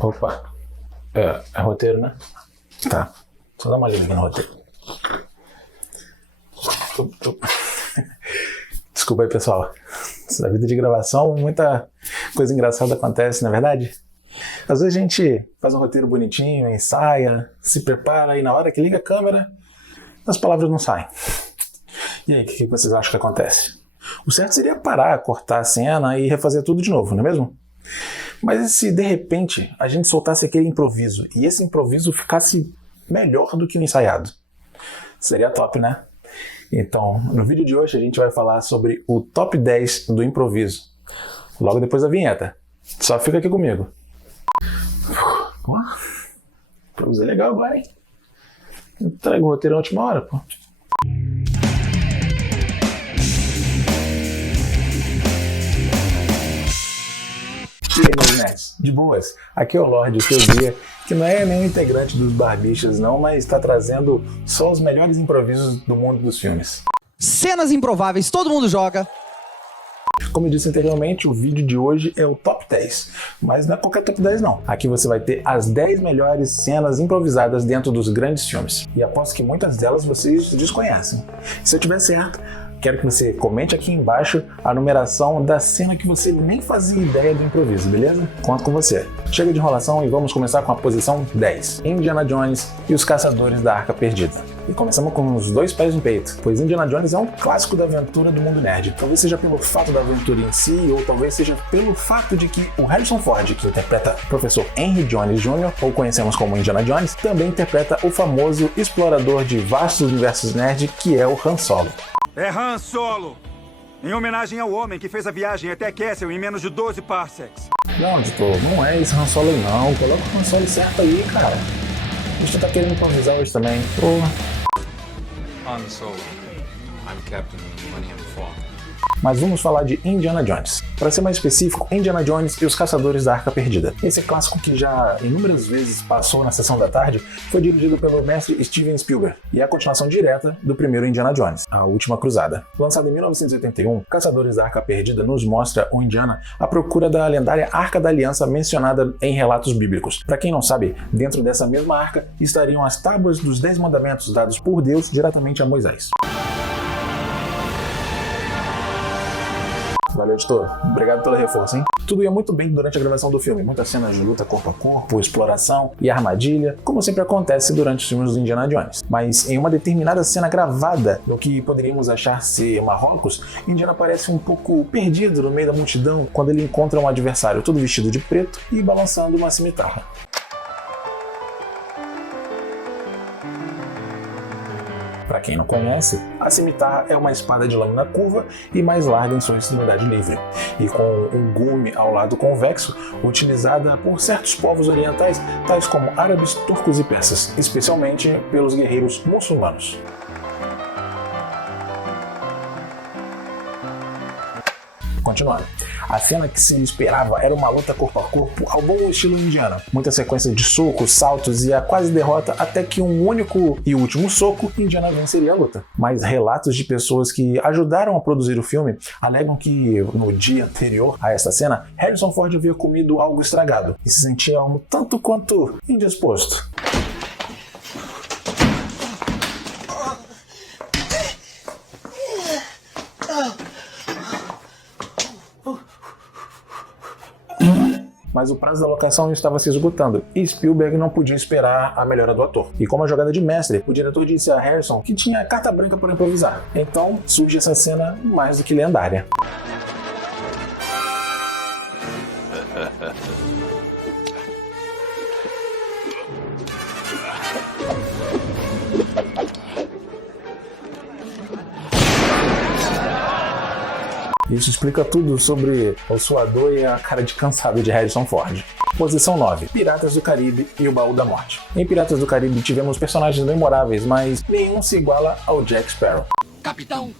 Opa, é roteiro, né? Tá, só dá uma lida no roteiro. Desculpa aí, pessoal. Na vida de gravação, muita coisa engraçada acontece, não é verdade? Às vezes a gente faz um roteiro bonitinho, ensaia, se prepara e na hora que liga a câmera, as palavras não saem. E aí, o que vocês acham que acontece? O certo seria parar, cortar a cena e refazer tudo de novo, não é mesmo? Mas e se de repente a gente soltasse aquele improviso e esse improviso ficasse melhor do que o ensaiado? Seria top, né? Então, no vídeo de hoje a gente vai falar sobre o top 10 do improviso. Logo depois da vinheta. Só fica aqui comigo. Pô, improviso é legal agora, hein? Entrega o roteiro na última hora, pô. E aí, meus nerds? De boas. Aqui é o Lorde, o seu guia, que não é nenhum integrante dos Barbichas não, mas está trazendo só os melhores improvisos do mundo dos filmes. Cenas improváveis, todo mundo joga. Como eu disse anteriormente, o vídeo de hoje é o top 10, mas não é qualquer top 10 não. Aqui você vai ter as 10 melhores cenas improvisadas dentro dos grandes filmes. E aposto que muitas delas vocês desconhecem. Se eu tiver certo, quero que você comente aqui embaixo a numeração da cena que você nem fazia ideia do improviso, beleza? Conto com você. Chega de enrolação e vamos começar com a posição 10. Indiana Jones e os Caçadores da Arca Perdida. E começamos com os dois pés no peito, pois Indiana Jones é um clássico da aventura do mundo nerd. Talvez seja pelo fato da aventura em si, ou talvez seja pelo fato de que o Harrison Ford, que interpreta o professor Henry Jones Jr., ou conhecemos como Indiana Jones, também interpreta o famoso explorador de vastos universos nerd, que é o Han Solo. É Han Solo, em homenagem ao homem que fez a viagem até Kessel em menos de 12 parsecs. Não, editor, não é esse Han Solo não. Coloca o Han Solo certo aí, cara. Você tá querendo improvisar hoje também. Porra. Han Solo. I'm Captain Millennium Falcon. Mas vamos falar de Indiana Jones. Para ser mais específico, Indiana Jones e os Caçadores da Arca Perdida. Esse clássico que já inúmeras vezes passou na sessão da tarde foi dirigido pelo mestre Steven Spielberg e é a continuação direta do primeiro Indiana Jones, A Última Cruzada. Lançado em 1981, Caçadores da Arca Perdida nos mostra o Indiana à procura da lendária Arca da Aliança mencionada em relatos bíblicos. Para quem não sabe, dentro dessa mesma arca estariam as tábuas dos 10 mandamentos dados por Deus diretamente a Moisés. Valeu, editor. Obrigado pelo reforço, hein? Tudo ia muito bem durante a gravação do filme. Muitas cenas de luta corpo a corpo, exploração e armadilha, como sempre acontece durante os filmes do Indiana Jones. Mas em uma determinada cena gravada, no que poderíamos achar ser Marrocos, Indiana parece um pouco perdido no meio da multidão quando ele encontra um adversário todo vestido de preto e balançando uma cimitarra. Para quem não conhece, a cimitarra é uma espada de lâmina curva e mais larga em sua extremidade livre, e com um gume ao lado convexo, utilizada por certos povos orientais, tais como árabes, turcos e persas, especialmente pelos guerreiros muçulmanos. Continuando. A cena que se esperava era uma luta corpo a corpo ao bom estilo indiano. Muita sequência de socos, saltos e a quase derrota até que um único e último soco, Indiana venceria a luta. Mas relatos de pessoas que ajudaram a produzir o filme alegam que no dia anterior a essa cena, Harrison Ford havia comido algo estragado e se sentia um tanto quanto indisposto. Mas o prazo da locação estava se esgotando e Spielberg não podia esperar a melhora do ator. E como a jogada de mestre, o diretor disse a Harrison que tinha carta branca para improvisar. Então surge essa cena mais do que lendária. Isso explica tudo sobre o suador e a cara de cansado de Harrison Ford. Posição 9. Piratas do Caribe e o Baú da Morte. Em Piratas do Caribe tivemos personagens memoráveis, mas nenhum se iguala ao Jack Sparrow. Capitão!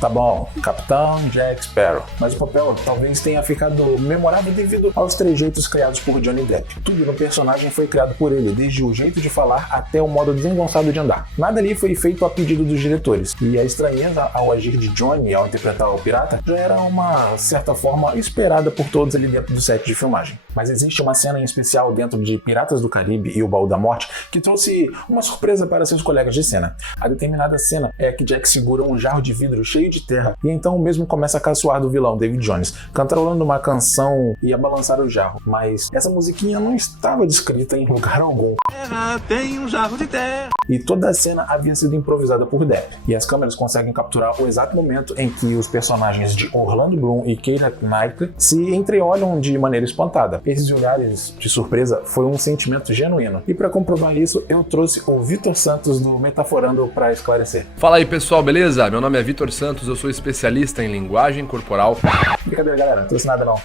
Tá bom, Capitão Jack Sparrow. Mas o papel talvez tenha ficado memorável devido aos trejeitos criados por Johnny Depp. Tudo no personagem foi criado por ele, desde o jeito de falar até o modo desengonçado de andar. Nada ali foi feito a pedido dos diretores, e a estranheza ao agir de Johnny ao interpretar o pirata já era uma certa forma esperada por todos ali dentro do set de filmagem. Mas existe uma cena em especial dentro de Piratas do Caribe e o Baú da Morte que trouxe uma surpresa para seus colegas de cena. A determinada cena é que Jack segura um jarro de vidro cheio de terra e então o mesmo começa a caçoar do vilão David Jones, cantarolando uma canção e a balançar o jarro. Mas essa musiquinha não estava descrita em lugar algum. Tem um jarro de terra. E toda a cena havia sido improvisada por Depp. E as câmeras conseguem capturar o exato momento em que os personagens de Orlando Bloom e Keira Knightley se entreolham de maneira espantada. Esses olhares de surpresa foi um sentimento genuíno. E para comprovar isso, eu trouxe o Vitor Santos do Metaforando para esclarecer. Fala aí pessoal, beleza? Meu nome é Vitor Santos, eu sou especialista em linguagem corporal. Brincadeira, galera, não trouxe nada não.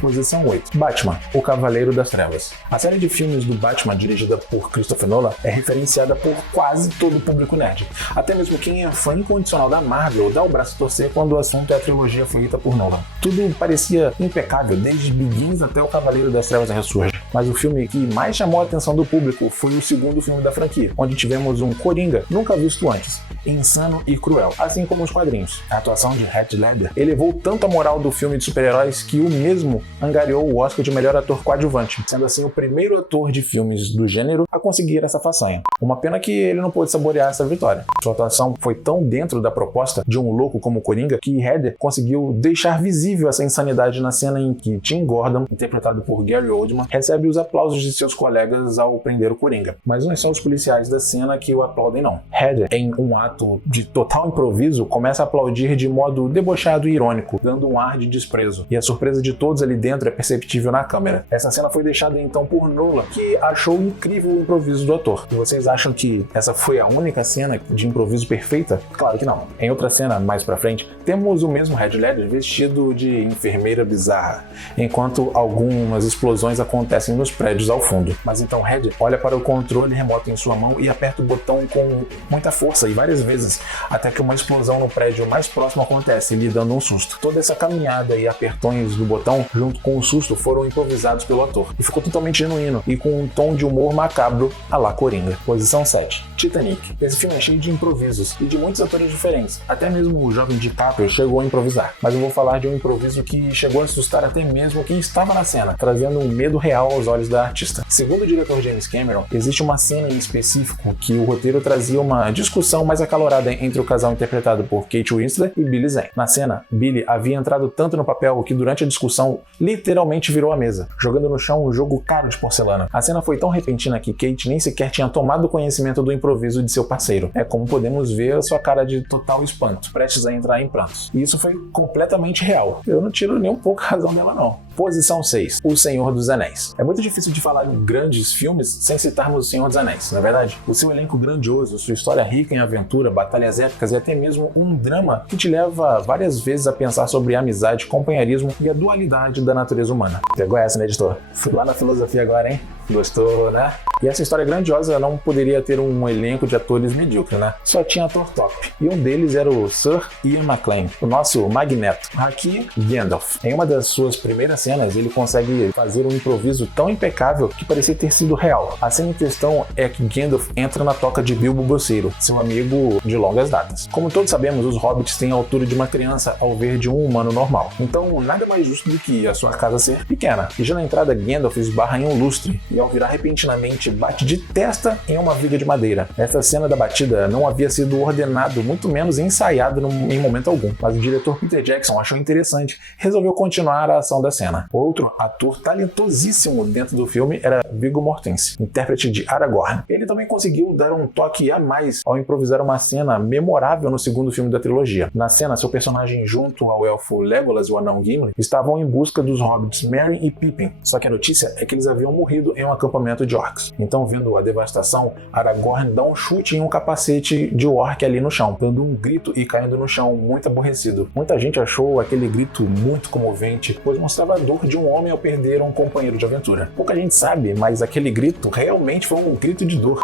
Posição 8. Batman, o Cavaleiro das Trevas. A série de filmes do Batman, dirigida por Christopher Nolan, é referenciada por quase todo o público nerd. Até mesmo quem é fã incondicional da Marvel dá o braço a torcer quando o assunto é a trilogia feita por Nolan. Tudo parecia impecável, desde Begins até o Cavaleiro das Trevas Ressurge. Mas o filme que mais chamou a atenção do público foi o segundo filme da franquia, onde tivemos um Coringa nunca visto antes, insano e cruel, assim como os quadrinhos. A atuação de Heath Ledger elevou tanto a moral do filme de super-heróis que o mesmo angariou o Oscar de melhor ator coadjuvante, sendo assim o primeiro ator de filmes do gênero a conseguir essa façanha. Uma pena que ele não pôde saborear essa vitória. Sua atuação foi tão dentro da proposta de um louco como Coringa que Ledger conseguiu deixar visível essa insanidade na cena em que Tim Gordon, interpretado por Gary Oldman, recebe os aplausos de seus colegas ao prender o Coringa. Mas não é só os policiais da cena que o aplaudem não. Ledger, em um ato de total improviso, começa a aplaudir de modo debochado e irônico, dando um ar de desprezo. E a surpresa de todos ali dentro é perceptível na câmera. Essa cena foi deixada então por Nolan, que achou incrível o improviso do ator. E vocês acham que essa foi a única cena de improviso perfeita? Claro que não. Em outra cena, mais pra frente, temos o mesmo Heath Ledger vestido de enfermeira bizarra, enquanto algumas explosões acontecem nos prédios ao fundo. Mas então Ledger olha para o controle remoto em sua mão e aperta o botão com muita força e várias vezes, até que uma explosão no prédio mais próximo acontece, lhe dando um susto. Toda essa caminhada e apertões do botão, junto com o susto, foram improvisados pelo ator. E ficou totalmente genuíno e com um tom de humor macabro à la Coringa. Posição 7. Titanic. Esse filme é cheio de improvisos e de muitos atores diferentes. Até mesmo o jovem DiCaprio chegou a improvisar. Mas eu vou falar de um improviso que chegou a assustar até mesmo quem estava na cena, trazendo um medo real aos olhos da artista. Segundo o diretor James Cameron, existe uma cena em específico que o roteiro trazia uma discussão mais acalorada entre o casal interpretado por Kate Winslet e Billy Zane. Na cena, Billy havia entrado tanto no papel que durante a discussão literalmente virou a mesa, jogando no chão um jogo caro de porcelana. A cena foi tão repentina que Kate nem sequer tinha tomado conhecimento do improviso de seu parceiro. É como podemos ver a sua cara de total espanto, prestes a entrar em prantos. E isso foi completamente real. Eu não tiro nem um pouco a razão dela não. Posição 6. O Senhor dos Anéis. É muito difícil de falar de grandes filmes sem citarmos O Senhor dos Anéis, não é verdade? O seu elenco grandioso, sua história rica em aventura, batalhas épicas e até mesmo um drama que te leva várias vezes a pensar sobre a amizade, companheirismo e a dualidade da natureza humana. Pegou essa, né, editor? Fui lá na filosofia agora, hein? Gostou, né? E essa história grandiosa não poderia ter um elenco de atores medíocre, né? Só tinha ator top. E um deles era o Sir Ian McKellen, o nosso Magneto. Aqui, Gandalf. Em uma das suas primeiras cenas, ele consegue fazer um improviso tão impecável que parecia ter sido real. A cena em questão é que Gandalf entra na toca de Bilbo Bolseiro, seu amigo de longas datas. Como todos sabemos, os hobbits têm a altura de uma criança ao ver de um humano normal. Então, nada mais justo do que a sua casa ser pequena. E já na entrada, Gandalf esbarra em um lustre e ao virar repentinamente bate de testa em uma viga de madeira. Essa cena da batida não havia sido ordenado, muito menos ensaiado em momento algum, mas o diretor Peter Jackson achou interessante e resolveu continuar a ação da cena. Outro ator talentosíssimo dentro do filme era Viggo Mortensen, intérprete de Aragorn. Ele também conseguiu dar um toque a mais ao improvisar uma cena memorável no segundo filme da trilogia. Na cena, seu personagem junto ao elfo Legolas e o anão Gimli estavam em busca dos hobbits Merry e Pippin, só que a notícia é que eles haviam morrido em um acampamento de orcs. Então, vendo a devastação, Aragorn dá um chute em um capacete de orc ali no chão, dando um grito e caindo no chão, muito aborrecido. Muita gente achou aquele grito muito comovente, pois mostrava a dor de um homem ao perder um companheiro de aventura. Pouca gente sabe, mas aquele grito realmente foi um grito de dor.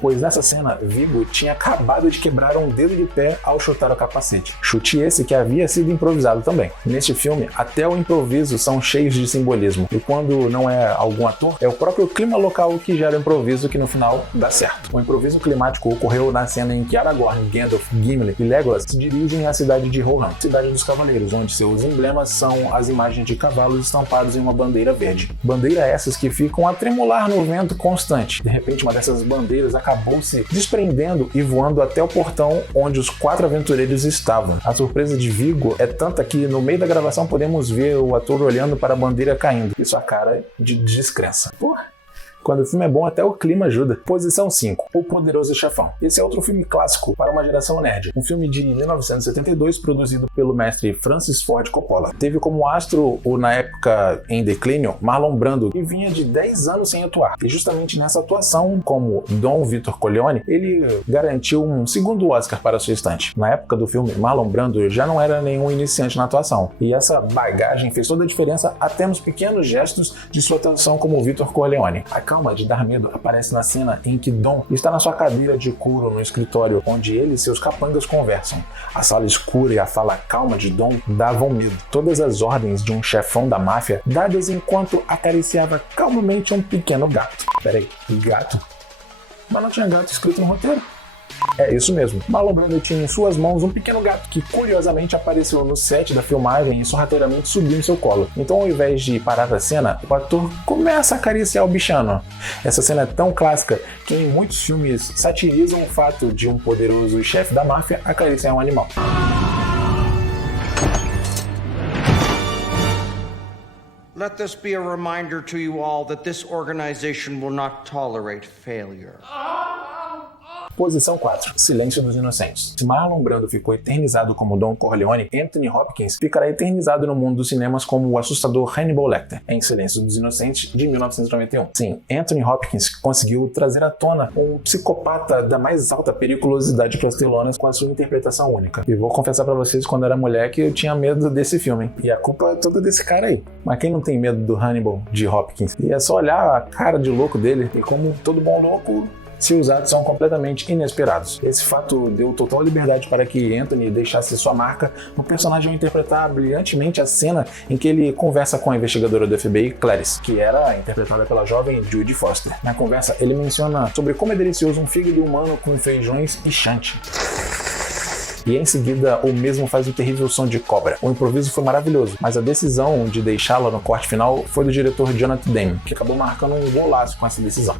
pois nessa cena, Viggo tinha acabado de quebrar um dedo do pé ao chutar o capacete. Chute esse que havia sido improvisado também. Neste filme, até o improviso são cheios de simbolismo, e quando não é algum ator, é o próprio clima local que gera o improviso que no final dá certo. O improviso climático ocorreu na cena em que Aragorn, Gandalf, Gimli e Legolas se dirigem à cidade de Rohan, cidade dos cavaleiros, onde seus emblemas são as imagens de cavalos estampados em uma bandeira verde. Bandeira essas que ficam a tremular no vento constante. De repente, uma dessas bandeiras acabou se desprendendo e voando até o portão onde os 4 aventureiros estavam. A surpresa de Viggo é tanta que no meio da gravação podemos ver o ator olhando para a bandeira caindo. Isso a cara de descrença. Porra! Quando o filme é bom, até o clima ajuda. Posição 5. O Poderoso Chefão. Esse é outro filme clássico para uma geração nerd. Um filme de 1972, produzido pelo mestre Francis Ford Coppola. Teve como astro, o na época em declínio, Marlon Brando, que vinha de 10 anos sem atuar. E justamente nessa atuação, como Dom Vitor Corleone, ele garantiu um segundo Oscar para sua estante. Na época do filme, Marlon Brando já não era nenhum iniciante na atuação. E essa bagagem fez toda a diferença até nos pequenos gestos de sua atuação como Vitor Corleone. A calma de dar medo aparece na cena em que Dom está na sua cadeira de couro no escritório, onde ele e seus capangas conversam. A sala escura e a fala calma de Dom davam medo. Todas as ordens de um chefão da máfia dadas enquanto acariciava calmamente um pequeno gato. Peraí, gato? Mas não tinha gato escrito no roteiro? É isso mesmo. Marlon Brando tinha em suas mãos um pequeno gato que curiosamente apareceu no set da filmagem e sorrateiramente subiu em seu colo. Então, ao invés de parar a cena, o ator começa a acariciar o bichano. Essa cena é tão clássica que em muitos filmes satirizam o fato de um poderoso chefe da máfia acariciar um animal. Let this be a reminder to you all that this organization will not tolerate failure. Posição 4. Silêncio dos Inocentes. Se Marlon Brando ficou eternizado como Don Corleone, Anthony Hopkins ficará eternizado no mundo dos cinemas como o assustador Hannibal Lecter, em Silêncio dos Inocentes, de 1991. Sim, Anthony Hopkins conseguiu trazer à tona um psicopata da mais alta periculosidade para as telonas com a sua interpretação única. E vou confessar pra vocês, quando era moleque, eu tinha medo desse filme. E a culpa é toda desse cara aí. Mas quem não tem medo do Hannibal, de Hopkins? E é só olhar a cara de louco dele, e como todo bom louco, seus atos são completamente inesperados. Esse fato deu total liberdade para que Anthony deixasse sua marca no personagem ao interpretar brilhantemente a cena em que ele conversa com a investigadora do FBI, Clarice, que era interpretada pela jovem Judy Foster. Na conversa, ele menciona sobre como é delicioso um fígado humano com feijões e chantilly. E em seguida, o mesmo faz o terrível som de cobra. O improviso foi maravilhoso, mas a decisão de deixá-la no corte final foi do diretor Jonathan Demme, que acabou marcando um golaço com essa decisão.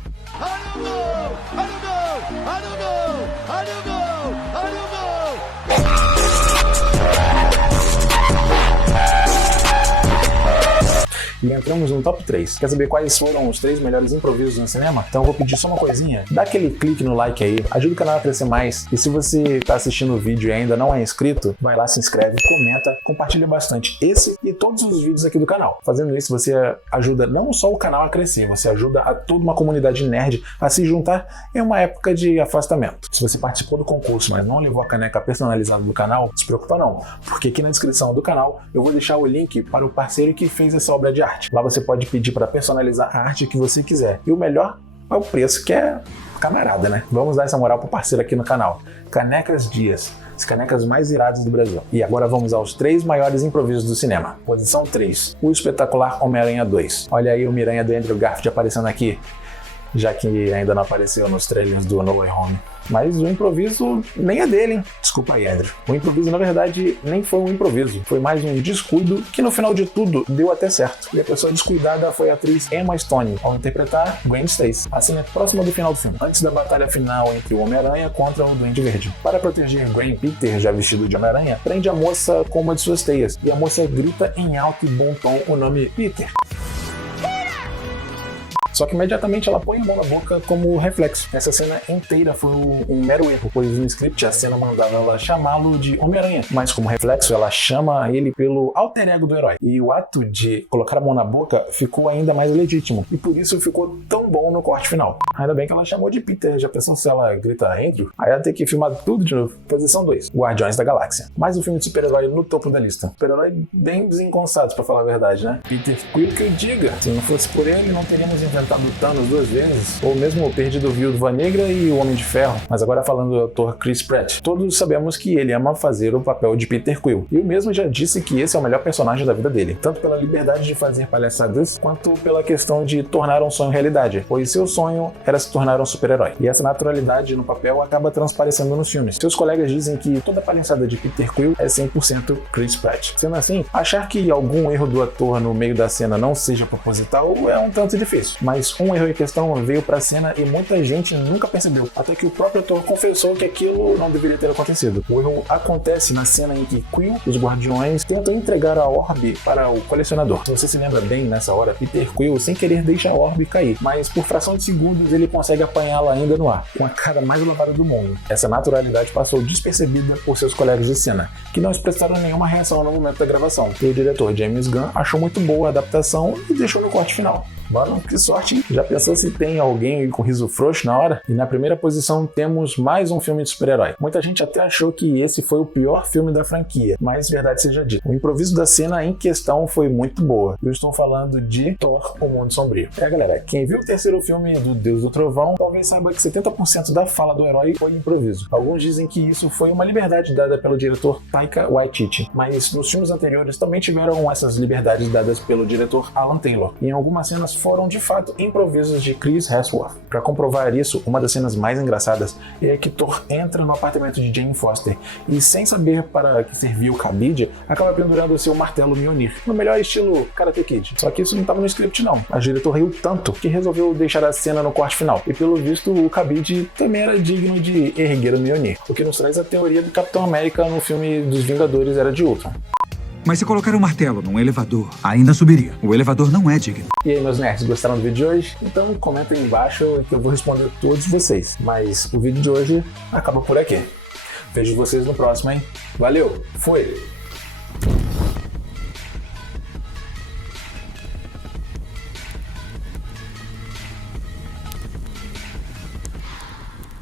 E entramos no top 3. Quer saber quais foram os 3 melhores improvisos no cinema? Então eu vou pedir só uma coisinha. Dá aquele clique no like aí, ajuda o canal a crescer mais. E se você tá assistindo o vídeo e ainda não é inscrito, vai lá, se inscreve, comenta, compartilha bastante esse e todos os vídeos aqui do canal. Fazendo isso, você ajuda não só o canal a crescer, você ajuda a toda uma comunidade nerd a se juntar em uma época de afastamento. Se você participou do concurso, mas não levou a caneca personalizada do canal, não se preocupa não, porque aqui na descrição do canal eu vou deixar o link para o parceiro que fez essa obra de arte. Lá você pode pedir para personalizar a arte que você quiser. E o melhor é o preço, que é camarada, né? Vamos dar essa moral pro parceiro aqui no canal. Canecas Dias, as canecas mais iradas do Brasil. E agora vamos aos 3 maiores improvisos do cinema. Posição 3. O espetacular Homem-Aranha 2. Olha aí o Miranha do Andrew Garfield aparecendo aqui, já que ainda não apareceu nos trailers do No Way Home. Mas o improviso nem é dele, hein? Desculpa aí, Andrew. O improviso, na verdade, nem foi um improviso. Foi mais um descuido que, no final de tudo, deu até certo. E a pessoa descuidada foi a atriz Emma Stone, ao interpretar Gwen Stacy. A cena é próxima do final do filme, antes da batalha final entre o Homem-Aranha contra o Duende Verde. Para proteger Gwen, Peter, já vestido de Homem-Aranha, prende a moça com uma de suas teias. E a moça grita em alto e bom tom o nome Peter. Só que imediatamente ela põe a mão na boca como reflexo. Essa cena inteira foi um mero erro, pois no script a cena mandava ela chamá-lo de Homem-Aranha, mas como reflexo ela chama ele pelo alter ego do herói. E o ato de colocar a mão na boca ficou ainda mais legítimo, e por isso ficou tão bom no corte final. Ainda bem que ela chamou de Peter, já pensou se ela grita Andrew? Aí ela tem que filmar tudo de novo. Posição 2, Guardiões da Galáxia. Mais um filme de super-herói no topo da lista. Super-herói bem desengonçados, pra falar a verdade, né? Peter Quill que diga. Se não fosse por ele, não teríamos inventado enfrentado o Thanos 2 vezes, ou mesmo perdido o Viúva Negra e o Homem de Ferro. Mas agora falando do ator Chris Pratt, todos sabemos que ele ama fazer o papel de Peter Quill, e o mesmo já disse que esse é o melhor personagem da vida dele, tanto pela liberdade de fazer palhaçadas, quanto pela questão de tornar um sonho realidade, pois seu sonho era se tornar um super-herói. E essa naturalidade no papel acaba transparecendo nos filmes. Seus colegas dizem que toda a palhaçada de Peter Quill é 100% Chris Pratt. Sendo assim, achar que algum erro do ator no meio da cena não seja proposital é um tanto difícil, mas um erro em questão veio pra cena e muita gente nunca percebeu, até que o próprio ator confessou que aquilo não deveria ter acontecido. O erro acontece na cena em que Quill e os Guardiões tentam entregar a orbe para o colecionador. Se você se lembra bem, nessa hora, Peter Quill sem querer deixa a orbe cair, mas por fração de segundos ele consegue apanhá-la ainda no ar, com a cara mais lavada do mundo. Essa naturalidade passou despercebida por seus colegas de cena, que não expressaram nenhuma reação no momento da gravação. E o diretor James Gunn achou muito boa a adaptação e deixou no corte final. Mano, que sorte! Já pensou se tem alguém com riso frouxo na hora? E na primeira posição temos mais um filme de super-herói. Muita gente até achou que esse foi o pior filme da franquia, mas verdade seja dita, o improviso da cena em questão foi muito boa. Eu estou falando de Thor, O Mundo Sombrio. Galera, quem viu o terceiro filme do Deus do Trovão, talvez saiba que 70% da fala do herói foi improviso. Alguns dizem que isso foi uma liberdade dada pelo diretor Taika Waititi, mas nos filmes anteriores também tiveram essas liberdades dadas pelo diretor Alan Taylor. Em algumas cenas foram de fato improvisos de Chris Hemsworth. Para comprovar isso, uma das cenas mais engraçadas é que Thor entra no apartamento de Jane Foster e, sem saber para que servia o cabide, acaba pendurando o seu martelo Mjolnir, no melhor estilo Karate Kid. Só que isso não estava no script não. A diretor riu tanto que resolveu deixar a cena no corte final, e pelo visto o cabide também era digno de erguer o Mjolnir, o que nos traz a teoria do Capitão América no filme dos Vingadores Era de Ultron. Mas se colocar um martelo num elevador, ainda subiria. O elevador não é digno. E aí, meus nerds, gostaram do vídeo de hoje? Então comenta aí embaixo que eu vou responder todos vocês. Mas o vídeo de hoje acaba por aqui. Vejo vocês no próximo, hein? Valeu, fui!